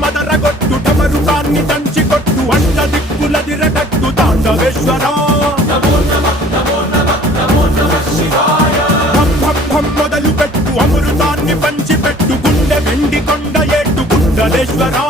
మదరగొట్టు టమరుకాన్ని దంచి కొట్టు అండ దిక్కులదిరగట్టు తాండవేశ్వరా మొదలు పెట్టు అమృతాన్ని పంచిపెట్టు గుండె వెండి కొండ ఏట్టు గుండలేశ్వరా